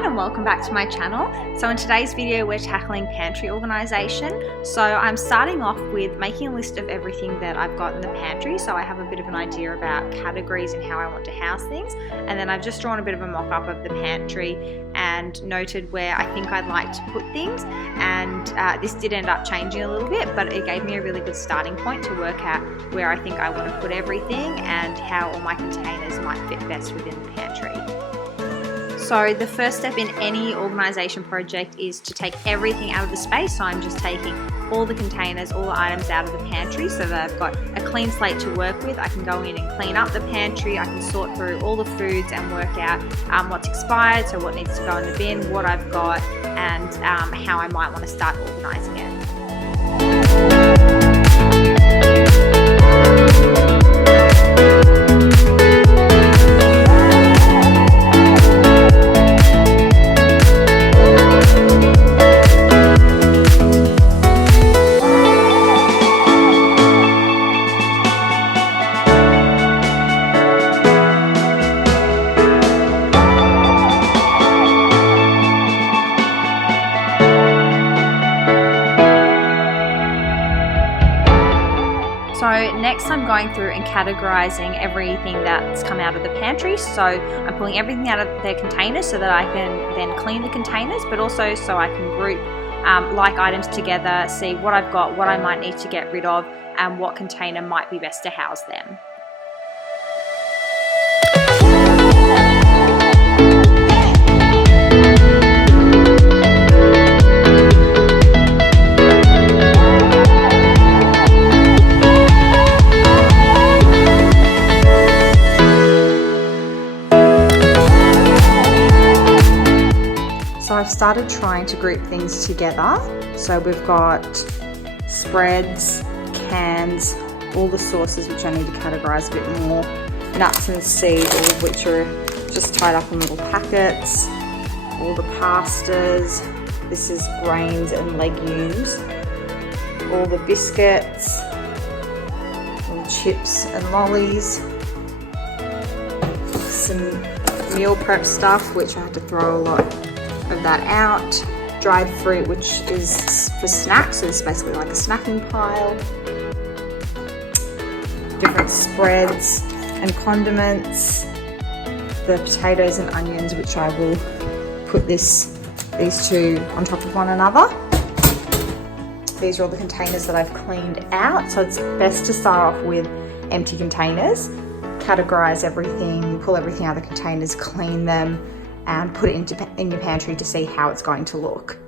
everyone, and welcome back to my channel. So in today's video we're tackling pantry organisation. So I'm starting off with making a list of everything that I've got in the pantry, so I have a bit of an idea about categories and how I want to house things. And then I've just drawn a bit of a mock-up of the pantry and noted where I think I'd like to put things, and this did end up changing a little bit, but it gave me a really good starting point to work out where I think I want to put everything and how all my containers might fit best within the pantry. So the first step in any organisation project is to take everything out of the space. So I'm just taking all the containers, all the items out of the pantry so that I've got a clean slate to work with. I can go in and clean up the pantry, I can sort through all the foods and work out what's expired, so what needs to go in the bin, what I've got, and how I might want to start organising it. So next I'm going through and categorizing everything that's come out of the pantry. So I'm pulling everything out of their containers so that I can then clean the containers, but also so I can group like items together, see what I've got, what I might need to get rid of, and what container might be best to house them. So I've started trying to group things together. So we've got spreads, cans, all the sauces which I need to categorise a bit more, nuts and seeds, all of which are just tied up in little packets, all the pastas, this is grains and legumes, all the biscuits, all the chips and lollies, some meal prep stuff which I had to throw a lot of that out, dried fruit which is for snacks, so it's basically like a snacking pile, different spreads and condiments, the potatoes and onions which I will put these two on top of one another. These are all the containers that I've cleaned out, so it's best to start off with empty containers, categorize everything, pull everything out of the containers, clean them, and put it in your pantry to see how it's going to look.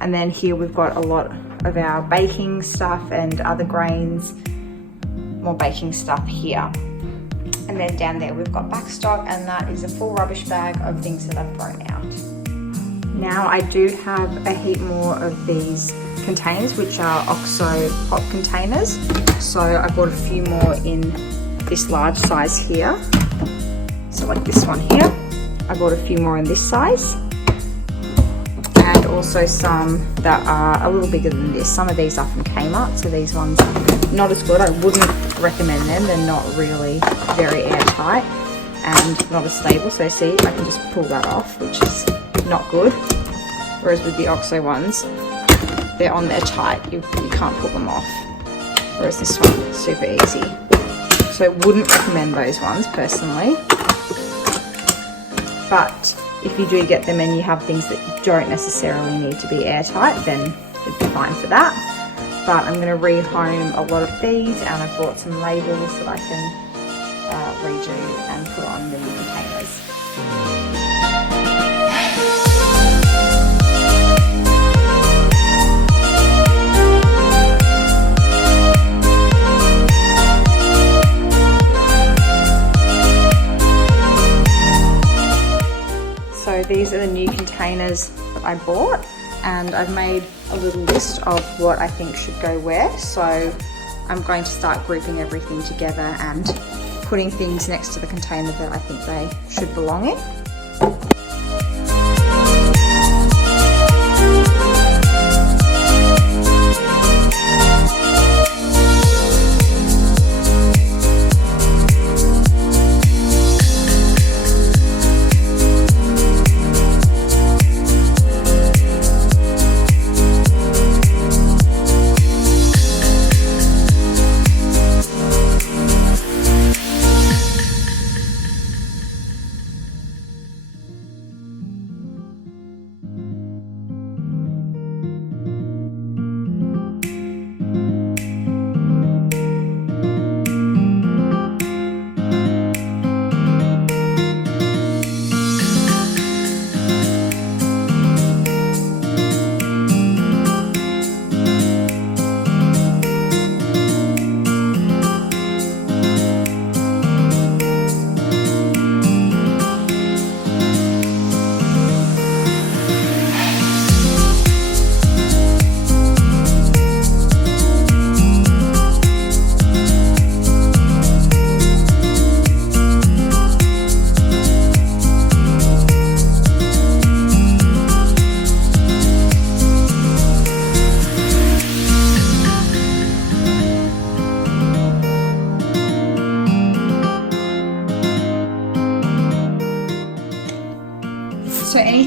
And then here we've got a lot of our baking stuff and other grains, more baking stuff here. And then down there we've got backstock, and that is a full rubbish bag of things that I've thrown out. Now I do have a heap more of these containers which are OXO pop containers. So I bought a few more in this large size here. So like this one here. I bought a few more in this size, and also some that are a little bigger than this. Some of these are from Kmart, so these ones not as good. I wouldn't recommend them. They're not really very airtight and not as stable. So see, I can just pull that off, which is not good. Whereas with the OXO ones, they're on there tight. You can't pull them off. Whereas this one is super easy. So I wouldn't recommend those ones personally. But if you do get them and you have things that don't necessarily need to be airtight, then it'd be fine for that. But I'm going to rehome a lot of these, and I've brought some labels that I can redo and put on the new containers. So these are the new containers that I bought, and I've made a little list of what I think should go where. So I'm going to start grouping everything together and putting things next to the container that I think they should belong in.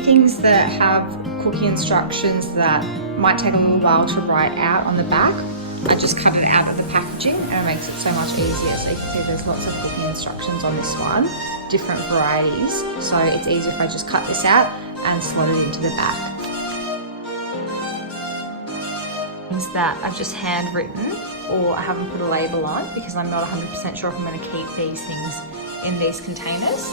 things that have cookie instructions that might take a little while to write out on the back, I just cut it out of the packaging and it makes it so much easier. So you can see there's lots of cooking instructions on this one, different varieties. So it's easier if I just cut this out and slot it into the back. Things that I've just handwritten or I haven't put a label on because I'm not 100% sure if I'm going to keep these things in these containers.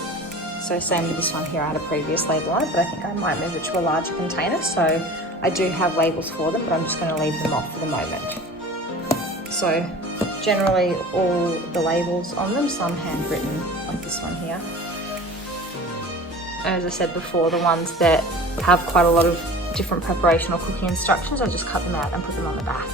So same with this one here, I had a previous label on it, but I think I might move it to a larger container. So I do have labels for them, but I'm just going to leave them off for the moment. So generally all the labels on them, some handwritten like this one here. And as I said before, the ones that have quite a lot of different preparation or cooking instructions, I just cut them out and put them on the back.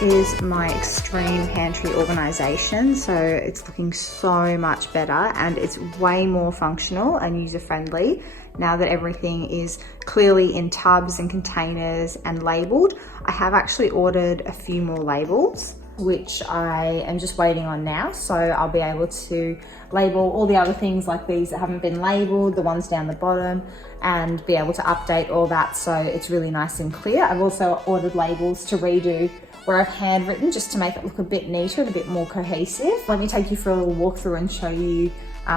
Is my extreme pantry organization. So it's looking so much better and it's way more functional and user-friendly now that everything is clearly in tubs and containers and labeled. I have actually ordered a few more labels, which I am just waiting on now. So I'll be able to label all the other things like these that haven't been labeled, the ones down the bottom, and be able to update all that so it's really nice and clear. I've also ordered labels to redo where I've handwritten just to make it look a bit neater and a bit more cohesive. Let me take you for a little walkthrough and show you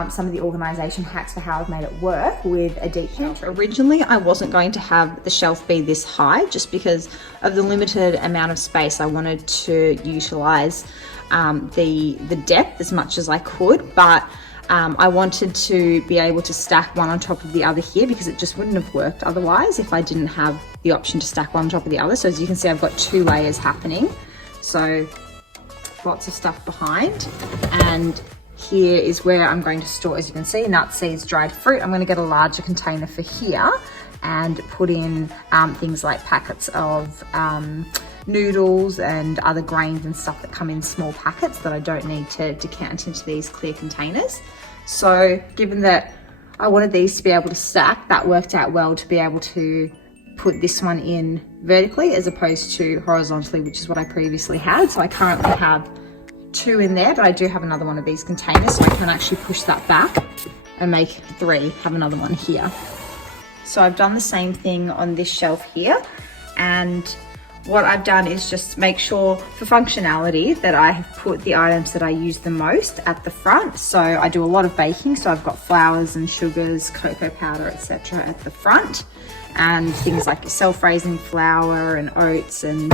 some of the organisation hacks for how I've made it work with a deep pantry. Originally, I wasn't going to have the shelf be this high just because of the limited amount of space. I wanted to utilise the depth as much as I could, but I wanted to be able to stack one on top of the other here because it just wouldn't have worked otherwise if I didn't have the option to stack one on top of the other. So as you can see, I've got two layers happening. So lots of stuff behind. And here is where I'm going to store, as you can see, nuts, seeds, dried fruit. I'm going to get a larger container for here and put in things like packets of noodles and other grains and stuff that come in small packets that I don't need to decant into these clear containers. So given that I wanted these to be able to stack, that worked out well to be able to put this one in vertically as opposed to horizontally, which is what I previously had. So I currently have two in there, but I do have another one of these containers, so I can actually push that back and make three, have another one here. So I've done the same thing on this shelf here, and what I've done is just make sure for functionality that I have put the items that I use the most at the front. So I do a lot of baking, so I've got flours and sugars, cocoa powder, etc. at the front, and things like self-raising flour and oats and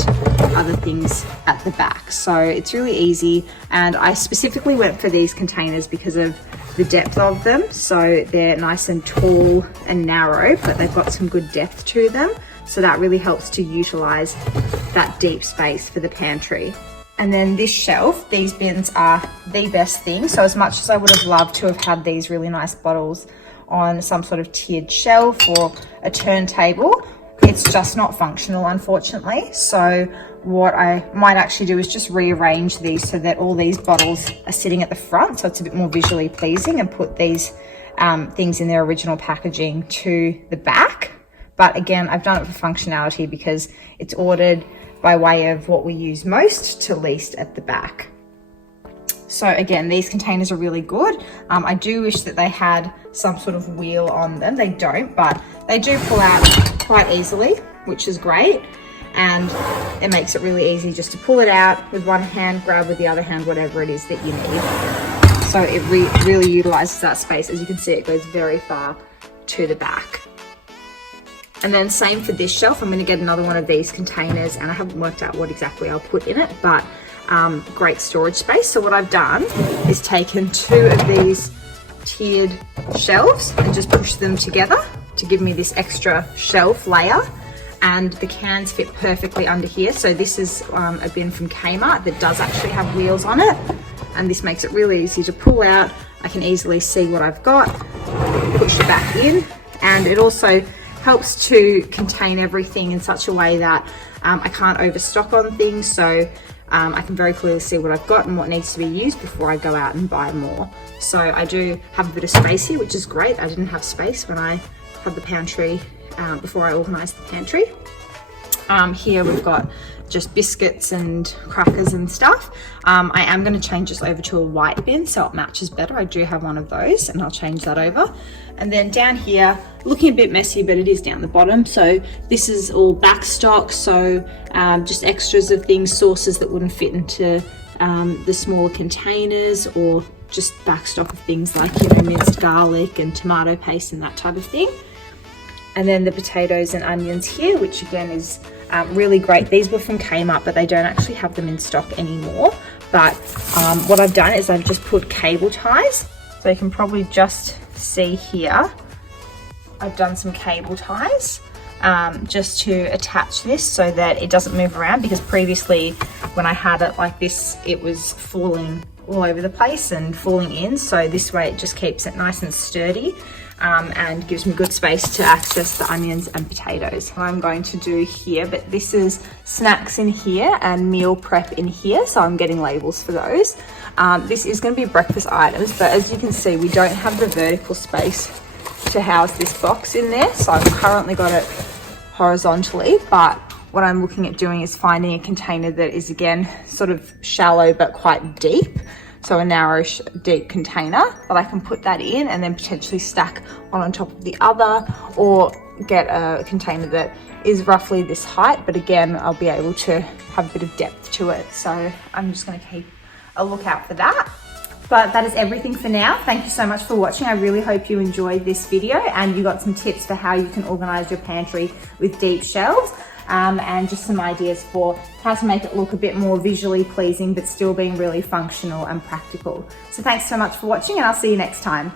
other things at the back. So it's really easy, and I specifically went for these containers because of the depth of them. So they're nice and tall and narrow, but they've got some good depth to them. So that really helps to utilize that deep space for the pantry. And then this shelf, these bins are the best thing. So as much as I would have loved to have had these really nice bottles on some sort of tiered shelf or a turntable, it's just not functional, unfortunately. So what I might actually do is just rearrange these so that all these bottles are sitting at the front, so it's a bit more visually pleasing, and put these things in their original packaging to the back. But again, I've done it for functionality because it's ordered by way of what we use most to least at the back. So again, these containers are really good. I do wish that they had some sort of wheel on them. They don't, but they do pull out quite easily, which is great. And it makes it really easy just to pull it out with one hand, grab with the other hand, whatever it is that you need. So it really utilizes that space. As you can see, it goes very far to the back. And then same for this shelf. I'm going to get another one of these containers, and I haven't worked out what exactly I'll put in it, but great storage space. So what I've done is taken 2 of these tiered shelves and just pushed them together to give me this extra shelf layer, and the cans fit perfectly under here. So this is a bin from Kmart that does actually have wheels on it, and this makes it really easy to pull out. I can easily see what I've got, push it back in, and it also helps to contain everything in such a way that I can't overstock on things. So I can very clearly see what I've got and what needs to be used before I go out and buy more. So I do have a bit of space here, which is great. I didn't have space when I had the pantry, before I organised the pantry. Here we've got just biscuits and crackers and stuff. I am going to change this over to a white bin so it matches better. I do have one of those, and I'll change that over. And then down here, looking a bit messy, but it is down the bottom. So this is all back stock. So just extras of things, sauces that wouldn't fit into the smaller containers, or just back stock of things like, you know, minced garlic and tomato paste and that type of thing. And then the potatoes and onions here, which again is really great. These were from Kmart, but they don't actually have them in stock anymore. But what I've done is I've just put cable ties. So you can probably just see here, I've done some cable ties just to attach this so that it doesn't move around, because previously when I had it like this, it was falling all over the place and falling in. So this way it just keeps it nice and sturdy. And gives me good space to access the onions and potatoes. What I'm going to do here, but this is snacks in here and meal prep in here, so I'm getting labels for those. This is going to be breakfast items, but as you can see, we don't have the vertical space to house this box in there, so I've currently got it horizontally. But what I'm looking at doing is finding a container that is, again, sort of shallow but quite deep. So a narrow, deep container, but I can put that in and then potentially stack one on top of the other, or get a container that is roughly this height, but again, I'll be able to have a bit of depth to it. So I'm just going to keep a lookout for that. But that is everything for now. Thank you so much for watching. I really hope you enjoyed this video and you got some tips for how you can organize your pantry with deep shelves. And just some ideas for how to make it look a bit more visually pleasing but still being really functional and practical. So thanks so much for watching, and I'll see you next time.